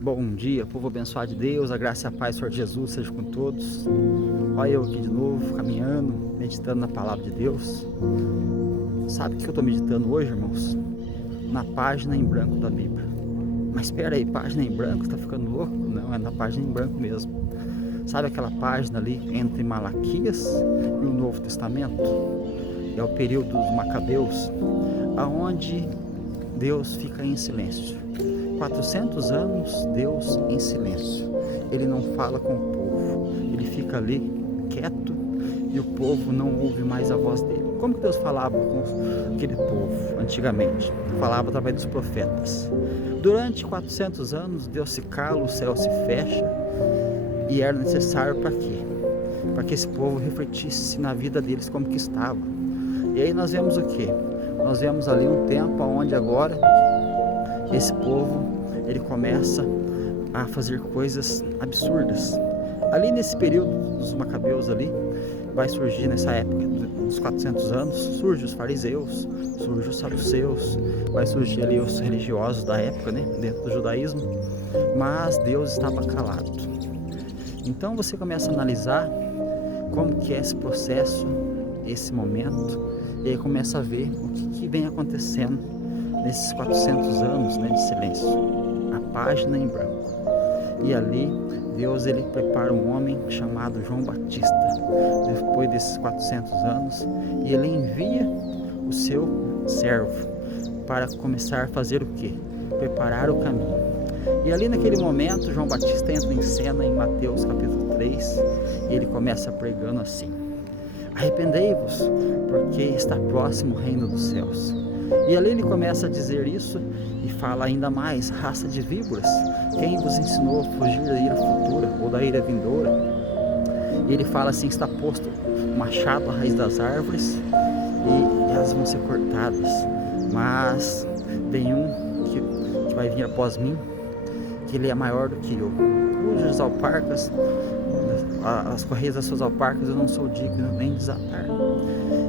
Bom dia, povo abençoado de Deus, a graça e a paz do Senhor Jesus seja com todos. Olha eu aqui de novo, caminhando, meditando na palavra de Deus. Sabe o que eu estou meditando hoje, irmãos? Na página em branco da Bíblia. Mas espera aí, página em branco, está ficando louco? Não, é na página em branco mesmo. Sabe aquela página ali entre Malaquias e o Novo Testamento? É o período dos Macabeus, aonde Deus fica em silêncio. 400 anos Deus em silêncio. Ele não fala com o povo. Ele fica ali quieto e o povo não ouve mais a voz dele. Como que Deus falava com aquele povo antigamente? Falava através dos profetas. Durante 400 anos Deus se cala, o céu se fecha. E era necessário para quê? Para que esse povo refletisse na vida deles como que estava. E aí nós vemos o quê? Nós vemos ali um tempo onde agora esse povo, ele começa a fazer coisas absurdas. Ali nesse período dos Macabeus ali, vai surgir nessa época dos 400 anos, surge os fariseus, surge os saduceus, vai surgir ali os religiosos da época, né, dentro do judaísmo, mas Deus estava calado. Então você começa a analisar como que é esse processo, esse momento, e aí começa a ver o que vem acontecendo nesses 400 anos, né, de silêncio, a página em branco. E ali Deus ele prepara um homem chamado João Batista, depois desses 400 anos, e ele envia o seu servo para começar a fazer o quê? Preparar o caminho. E ali naquele momento João Batista entra em cena em Mateus capítulo 3, e ele começa pregando assim: arrependei-vos, porque está próximo o reino dos céus. E ali ele começa a dizer isso e fala ainda mais: raça de víboras, quem vos ensinou a fugir da ira futura ou da ira vindoura? E ele fala assim: está posto o machado à raiz das árvores e elas vão ser cortadas, mas tem um que vai vir após mim, que ele é maior do que eu, cujas alparcas, as correias das suas alparcas eu não sou digno nem de desatar.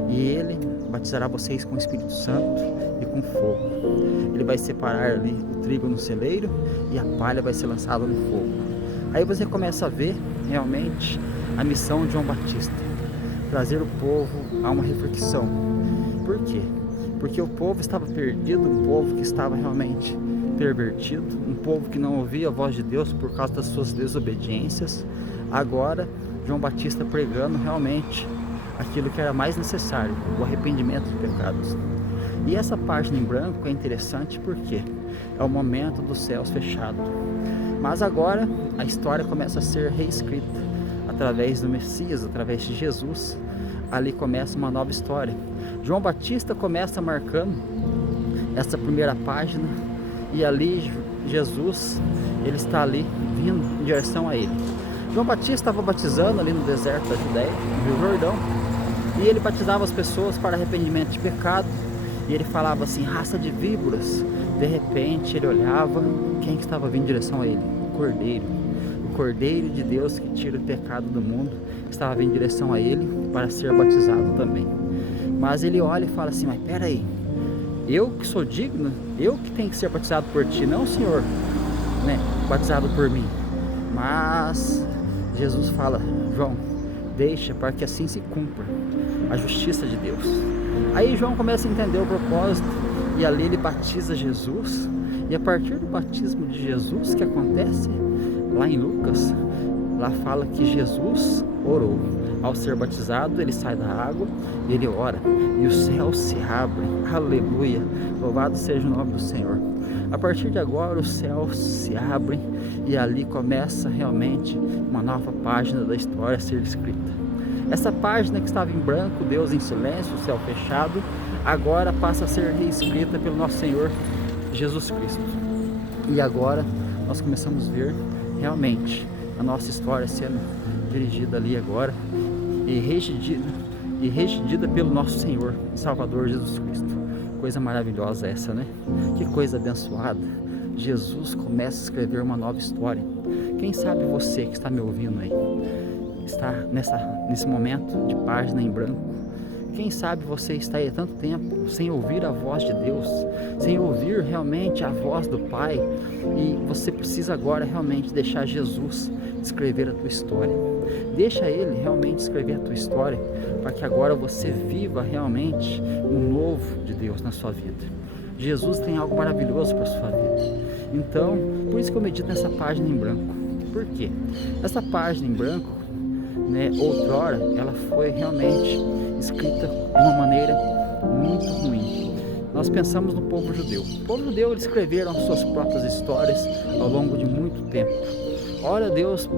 E ele batizará vocês com o Espírito Santo e com fogo. Ele vai separar ali o trigo no celeiro e a palha vai ser lançada no fogo. Aí você começa a ver realmente a missão de João Batista, trazer o povo a uma reflexão. Por quê? Porque o povo estava perdido, um povo que estava realmente pervertido, um povo que não ouvia a voz de Deus por causa das suas desobediências. Agora João Batista pregando realmente aquilo que era mais necessário, o arrependimento de pecados. E essa página em branco é interessante porque é o momento dos céus fechados. Mas agora a história começa a ser reescrita através do Messias, através de Jesus. Ali começa uma nova história. João Batista começa marcando essa primeira página, e ali Jesus, ele está ali vindo em direção a ele. João Batista estava batizando ali no deserto da Judéia, no Rio Jordão, e ele batizava as pessoas para arrependimento de pecado, e ele falava assim: raça de víboras. De repente ele olhava, quem que estava vindo em direção a ele? O Cordeiro de Deus que tira o pecado do mundo, estava vindo em direção a ele para ser batizado também. Mas ele olha e fala assim: mas peraí, eu que sou digno, eu que tenho que ser batizado por ti, não o Senhor, né, batizado por mim. Mas Jesus fala: João, deixa para que assim se cumpra a justiça de Deus. Aí João começa a entender o propósito, e ali ele batiza Jesus. E a partir do batismo de Jesus, que acontece lá em Lucas, lá fala que Jesus orou. Ao ser batizado, ele sai da água, ele ora, e os céus se abrem. Aleluia, louvado seja o nome do Senhor. A partir de agora os céus se abrem, e ali começa realmente uma nova página da história a ser escrita. Essa página que estava em branco, Deus em silêncio, o céu fechado, agora passa a ser reescrita pelo nosso Senhor Jesus Cristo. E agora nós começamos a ver realmente a nossa história sendo dirigida ali agora e redigida pelo nosso Senhor e Salvador Jesus Cristo. Coisa maravilhosa essa, né? Que coisa abençoada. Jesus começa a escrever uma nova história. Quem sabe você que está me ouvindo aí está nesse momento de página em branco, Quem sabe você está aí há tanto tempo sem ouvir a voz de Deus, sem ouvir realmente a voz do Pai, e você precisa agora realmente deixar Jesus escrever a tua história. Deixa Ele realmente escrever a tua história, para que agora você viva realmente um novo de Deus na sua vida. Jesus tem algo maravilhoso para a sua vida. Então, por isso que eu medito nessa página em branco. Por quê? Essa página em branco, outrora, ela foi realmente escrita de uma maneira muito ruim. Nós pensamos no povo judeu. O povo judeu, eles escreveram suas próprias histórias ao longo de muito tempo. Ora Deus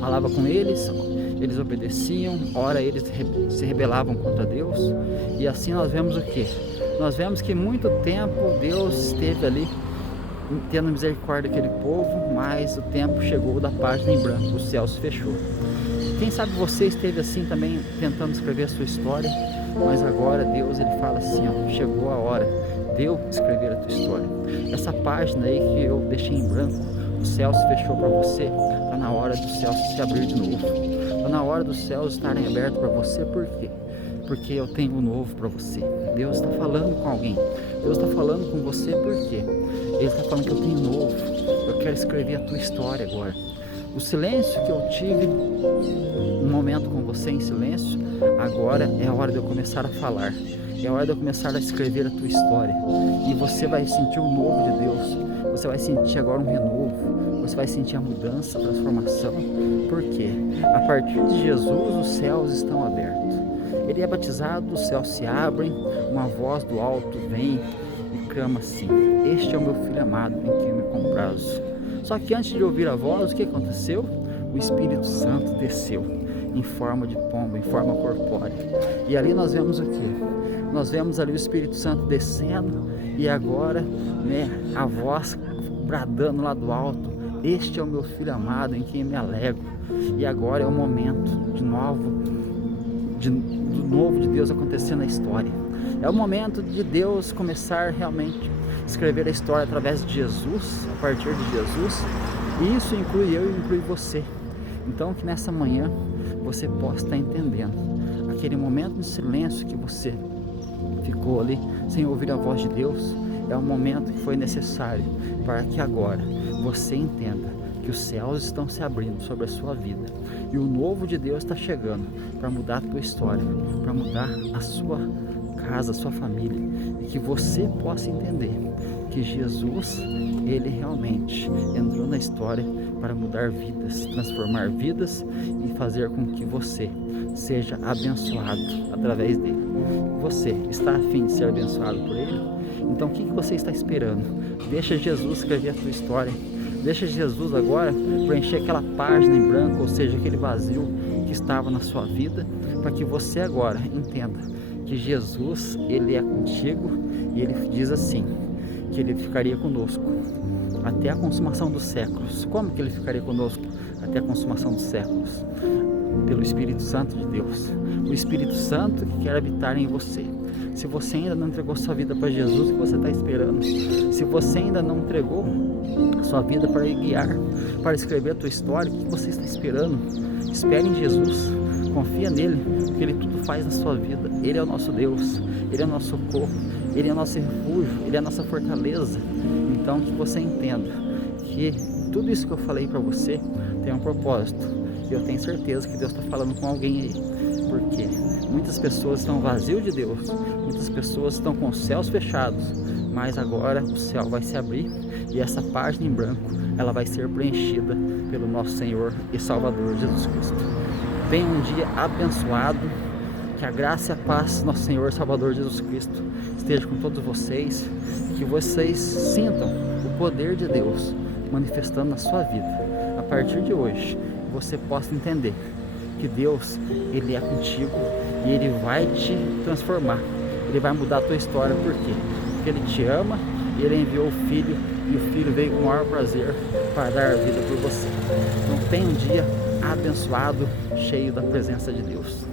falava com eles, eles obedeciam, ora eles se rebelavam contra Deus, e assim nós vemos o quê? Nós vemos que muito tempo Deus esteve ali tendo misericórdia daquele povo, mas o tempo chegou da página em branco, o céu se fechou. Quem sabe você esteve assim também tentando escrever a sua história, mas agora Deus ele fala assim, chegou a hora de eu escrever a tua história. Essa página aí que eu deixei em branco, o céu se fechou para você, está na hora do céu se abrir de novo. Está na hora dos céus estarem abertos para você, por quê? Porque eu tenho um novo para você. Deus está falando com alguém, Deus está falando com você, por quê? Ele está falando que eu tenho novo, eu quero escrever a tua história agora. O silêncio que eu tive, um momento com você em silêncio, agora é a hora de eu começar a falar, é a hora de eu começar a escrever a tua história, e você vai sentir o novo de Deus, você vai sentir agora um renovo, você vai sentir a mudança, a transformação, porque a partir de Jesus os céus estão abertos. Ele é batizado, os céus se abrem, uma voz do alto vem e clama assim: este é o meu filho amado em quem me comprazo. Só que antes de ouvir a voz, o que aconteceu? O Espírito Santo desceu em forma de pomba, em forma corpórea. E ali nós vemos o quê? Nós vemos ali o Espírito Santo descendo e agora, a voz bradando lá do alto: este é o meu filho amado em quem me alegro. E agora é o momento do novo de Deus acontecendo na história. É o momento de Deus começar realmente a escrever a história através de Jesus, a partir de Jesus, e isso inclui eu e inclui você. Então que nessa manhã você possa estar entendendo aquele momento de silêncio que você ficou ali sem ouvir a voz de Deus, é um momento que foi necessário para que agora você entenda que os céus estão se abrindo sobre a sua vida e o novo de Deus está chegando para mudar a tua história, para mudar a sua casa, a sua família, e que você possa entender que Jesus, ele realmente entrou na história para mudar vidas, transformar vidas e fazer com que você seja abençoado através dele. Você está a fim de ser abençoado por ele? Então o que você está esperando? Deixa Jesus escrever a tua história. Deixa Jesus agora preencher aquela página em branco, ou seja, aquele vazio que estava na sua vida, para que você agora entenda que Jesus, ele é contigo, e ele diz assim, que ele ficaria conosco até a consumação dos séculos. Como que ele ficaria conosco até a consumação dos séculos? Pelo Espírito Santo de Deus, o Espírito Santo que quer habitar em você. Se você ainda não entregou sua vida para Jesus, o que você está esperando? Se você ainda não entregou sua vida para guiar, para escrever a tua história, o que você está esperando? Espere em Jesus, confia nele, porque ele tudo faz na sua vida. Ele é o nosso Deus, ele é o nosso socorro, ele é o nosso refúgio, ele é a nossa fortaleza. Então que você entenda que tudo isso que eu falei para você tem um propósito. Eu tenho certeza que Deus está falando com alguém aí, porque muitas pessoas estão vazias de Deus, muitas pessoas estão com os céus fechados, mas agora o céu vai se abrir e essa página em branco, ela vai ser preenchida pelo nosso Senhor e Salvador Jesus Cristo. Tenha um dia abençoado, que a graça e a paz do nosso Senhor e Salvador Jesus Cristo esteja com todos vocês, que vocês sintam o poder de Deus manifestando na sua vida. A partir de hoje, você possa entender que Deus, ele é contigo e ele vai te transformar, ele vai mudar a tua história. Por quê? Porque ele te ama e ele enviou o Filho, e o Filho veio com o maior prazer para dar a vida por você. Então tenha um dia abençoado, cheio da presença de Deus.